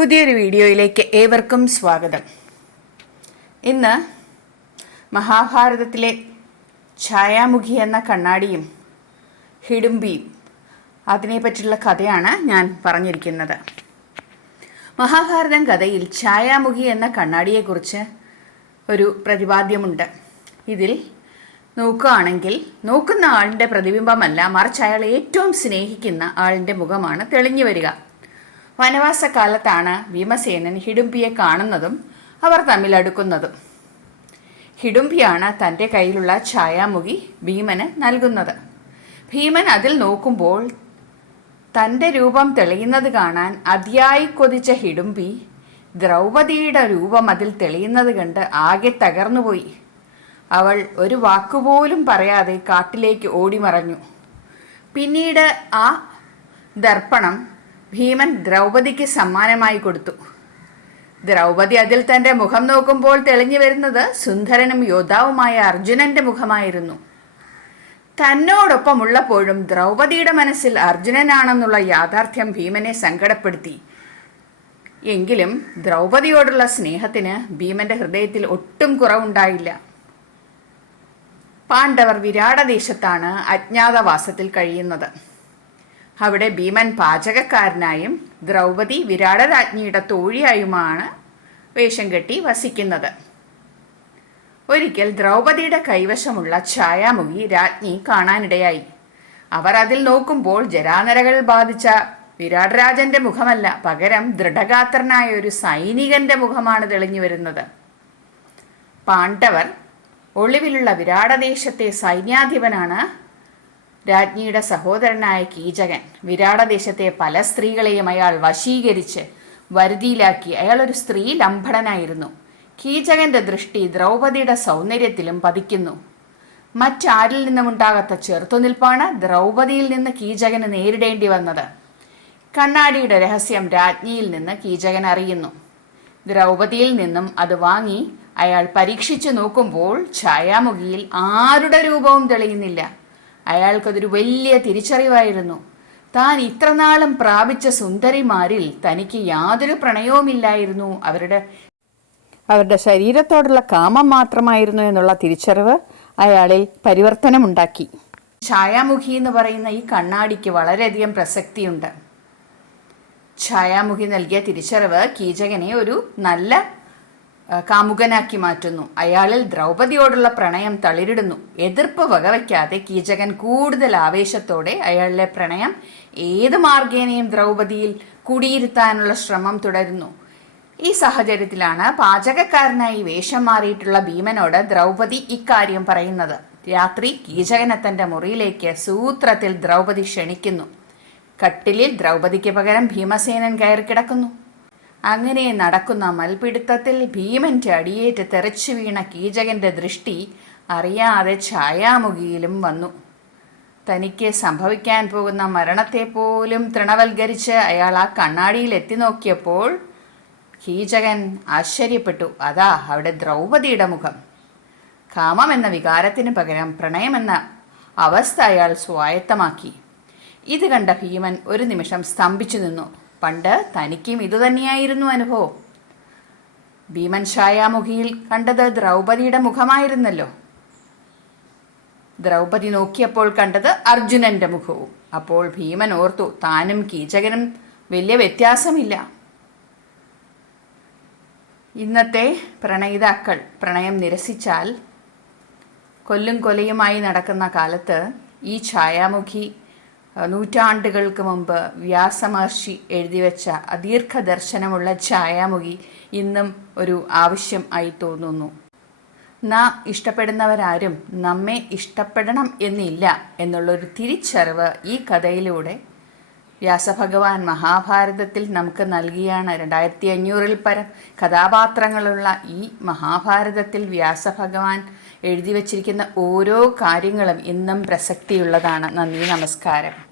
പുതിയൊരു വീഡിയോയിലേക്ക് ഏവർക്കും സ്വാഗതം. ഇന്ന് മഹാഭാരതത്തിലെ ഛായാമുഖി എന്ന കണ്ണാടിയും ഹിഡുംബിയും അതിനെപ്പറ്റിയുള്ള കഥയാണ് ഞാൻ പറഞ്ഞിരിക്കുന്നത്. മഹാഭാരതം കഥയിൽ ഛായാമുഖി എന്ന കണ്ണാടിയെക്കുറിച്ച് ഒരു പ്രതിപാദ്യമുണ്ട്. ഇതിൽ നോക്കുകയാണെങ്കിൽ നോക്കുന്ന ആളിന്റെ പ്രതിബിംബമല്ല മറിച്ച് അയാൾ ഏറ്റവും സ്നേഹിക്കുന്ന ആളിന്റെ മുഖമാണ് തെളിഞ്ഞു വരിക. വനവാസകാലത്താണ് ഭീമസേനൻ ഹിഡുംബിയെ കാണുന്നതും അവർ തമ്മിൽ അടുക്കുന്നതും. ഹിഡുംബിയാണ് തന്റെ കയ്യിലുള്ള ഛായാമുഖി ഭീമന് നൽകുന്നത്. ഭീമൻ അതിൽ നോക്കുമ്പോൾ തന്റെ രൂപം തെളിയുന്നത് കാണാൻ അതിയായി കൊതിച്ച ഹിഡുംബി ദ്രൗപതിയുടെ രൂപം അതിൽ തെളിയുന്നത് കണ്ട് ആകെ തകർന്നുപോയി. അവൾ ഒരു വാക്കുപോലും പറയാതെ കാട്ടിലേക്ക് ഓടിമറഞ്ഞു. പിന്നീട് ആ ദർപ്പണം ഭീമൻ ദ്രൗപദിക്ക് സമ്മാനമായി കൊടുത്തു. ദ്രൗപദി അതിൽ തന്റെ മുഖം നോക്കുമ്പോൾ തെളിഞ്ഞു വരുന്നത് സുന്ദരനും യോദ്ധാവുമായ അർജുനന്റെ മുഖമായിരുന്നു. തന്നോടൊപ്പമുള്ളപ്പോഴും ദ്രൗപദിയുടെ മനസ്സിൽ അർജുനനാണെന്നുള്ള യാഥാർത്ഥ്യം ഭീമനെ സങ്കടപ്പെടുത്തി. എങ്കിലും ദ്രൗപദിയോടുള്ള സ്നേഹത്തിന് ഭീമന്റെ ഹൃദയത്തിൽ ഒട്ടും കുറവുണ്ടായില്ല. പാണ്ഡവർ വിരാടദേശത്താണ് അജ്ഞാതവാസത്തിൽ കഴിയുന്നത്. അവിടെ ഭീമൻ പാചകക്കാരനായും ദ്രൗപദി വിരാടരാജ്ഞിയുടെ തോഴിയായുമാണ് വേഷം കെട്ടി വസിക്കുന്നത്. ഒരിക്കൽ ദ്രൗപദിയുടെ കൈവശമുള്ള ഛായാമുഖി രാജ്ഞി കാണാനിടയായി. അവർ അതിൽ നോക്കുമ്പോൾ ജരാനരകൾ ബാധിച്ച വിരാടരാജന്റെ മുഖമല്ല പകരം ദൃഢഗാത്രനായ ഒരു സൈനികന്റെ മുഖമാണ് തെളിഞ്ഞു വരുന്നത്. പാണ്ഡവർ ഒളിവിലുള്ള വിരാടദേശത്തെ സൈന്യാധിപനാണ് രാജ്ഞിയുടെ സഹോദരനായ കീചകൻ. വിരാടദേശത്തെ പല സ്ത്രീകളെയും അയാൾ വശീകരിച്ച് വരുതിയിലാക്കി. അയാൾ ഒരു സ്ത്രീ ലംഘടനായിരുന്നു കീചകന്റെ ദൃഷ്ടി ദ്രൗപദിയുടെ സൗന്ദര്യത്തിലും പതിക്കുന്നു. മറ്റാരിൽ നിന്നുമുണ്ടാകാത്ത ചെറുത്തുനിൽപ്പാണ് ദ്രൗപദിയിൽ നിന്ന് കീചകന് നേരിടേണ്ടി വന്നത്. കണ്ണാടിയുടെ രഹസ്യം രാജ്ഞിയിൽ നിന്ന് കീചകൻ അറിയുന്നു. ദ്രൗപദിയിൽ നിന്നും അത് വാങ്ങി അയാൾ പരീക്ഷിച്ചു നോക്കുമ്പോൾ ഛായാമുഖിയിൽ ആരുടെ രൂപവും തെളിയുന്നില്ല. അയാൾക്കതൊരു വലിയ തിരിച്ചറിവായിരുന്നു. താൻ ഇത്രനാളും പ്രാപിച്ച സുന്ദരിമാരിൽ തനിക്ക് യാതൊരു പ്രണയവുമില്ലായിരുന്നു. അവരുടെ അവരുടെ ശരീരത്തോടുള്ള കാമം മാത്രമായിരുന്നു എന്നുള്ള തിരിച്ചറിവ് അയാളിൽ പരിവർത്തനമുണ്ടാക്കി. ഛായാമുഖി എന്ന് പറയുന്ന ഈ കണ്ണാടിക്ക് വളരെയധികം പ്രസക്തിയുണ്ട്. ഛായാമുഖി നൽകിയ തിരിച്ചറിവ് കീചകനെ ഒരു നല്ല കാമുകനാക്കി മാറ്റുന്നു. അയാളിൽ ദ്രൗപതിയോടുള്ള പ്രണയം തളിരിടുന്നു. എതിർപ്പ് വകവയ്ക്കാതെ കീചകൻ കൂടുതൽ ആവേശത്തോടെ അയാളിലെ പ്രണയം ഏത് മാർഗേനയും ദ്രൗപതിയിൽ കുടിയിരുത്താനുള്ള ശ്രമം തുടരുന്നു. ഈ സാഹചര്യത്തിലാണ് പാചകക്കാരനായി വേഷം മാറിയിട്ടുള്ള ഭീമനോട് ദ്രൗപതി ഇക്കാര്യം പറയുന്നത്. രാത്രി കീചകനെ തന്റെ മുറിയിലേക്ക് സൂത്രത്തിൽ ദ്രൗപതി ക്ഷണിക്കുന്നു. കട്ടിലിൽ ദ്രൗപതിക്ക് പകരം ഭീമസേനൻ കയറി കിടക്കുന്നു അങ്ങനെ നടക്കുന്ന മൽപിടുത്തത്തിൽ ഭീമന്റെ അടിയേറ്റ് തെറിച്ചു വീണ കീചകന്റെ ദൃഷ്ടി അറിയാതെ ഛായാമുഖിയിലും വന്നു. തനിക്ക് സംഭവിക്കാൻ പോകുന്ന മരണത്തെ പോലും തൃണവൽക്കരിച്ച് അയാൾ ആ കണ്ണാടിയിൽ എത്തി നോക്കിയപ്പോൾ കീചകൻ ആശ്ചര്യപ്പെട്ടു. അതാ അവിടെ ദ്രൗപതിയുടെ മുഖം. കാമം എന്ന വികാരത്തിന് പകരം പ്രണയമെന്ന അവസ്ഥ അയാൾ സ്വായത്തമാക്കി. ഇത് കണ്ട ഭീമൻ ഒരു നിമിഷം സ്തംഭിച്ചു നിന്നു. പണ്ട് തനിക്കും ഇതുതന്നെയായിരുന്നു അനുഭവം. ഭീമൻ ഛായാമുഖിയിൽ കണ്ടത് ദ്രൗപദിയുടെ മുഖമായിരുന്നല്ലോ. ദ്രൗപതി നോക്കിയപ്പോൾ കണ്ടത് അർജുനന്റെ മുഖവും. അപ്പോൾ ഭീമൻ ഓർത്തു താനും കീചകനും വലിയ വ്യത്യാസമില്ല. ഇന്നത്തെ പ്രണയിതാക്കൾ പ്രണയം നിരസിച്ചാൽ കൊല്ലും കൊലയുമായി നടക്കുന്ന കാലത്ത് ഈ ഛായാമുഖി നൂറ്റാണ്ടുകൾക്ക് മുമ്പ് വ്യാസമഹർഷി എഴുതിവെച്ച അദീർഘ ദർശനമുള്ള ഛായാമുഖി ഇന്നും ഒരു ആവശ്യം ആയി തോന്നുന്നു. നാം ഇഷ്ടപ്പെടുന്നവരാരും നമ്മെ ഇഷ്ടപ്പെടണം എന്നില്ല എന്നുള്ളൊരു തിരിച്ചറിവ് ഈ കഥയിലൂടെ വ്യാസഭഗവാൻ മഹാഭാരതത്തിൽ നമുക്ക് നൽകിയാണ് രണ്ടായിരത്തി അഞ്ഞൂറിൽ പരം കഥാപാത്രങ്ങളുള്ള ഈ മഹാഭാരതത്തിൽ വ്യാസഭഗവാൻ എഴുതി വച്ചിരിക്കുന്ന ഓരോ കാര്യങ്ങളും ഇന്നും പ്രസക്തിയുള്ളതാണ്. നന്ദി നമസ്കാരം.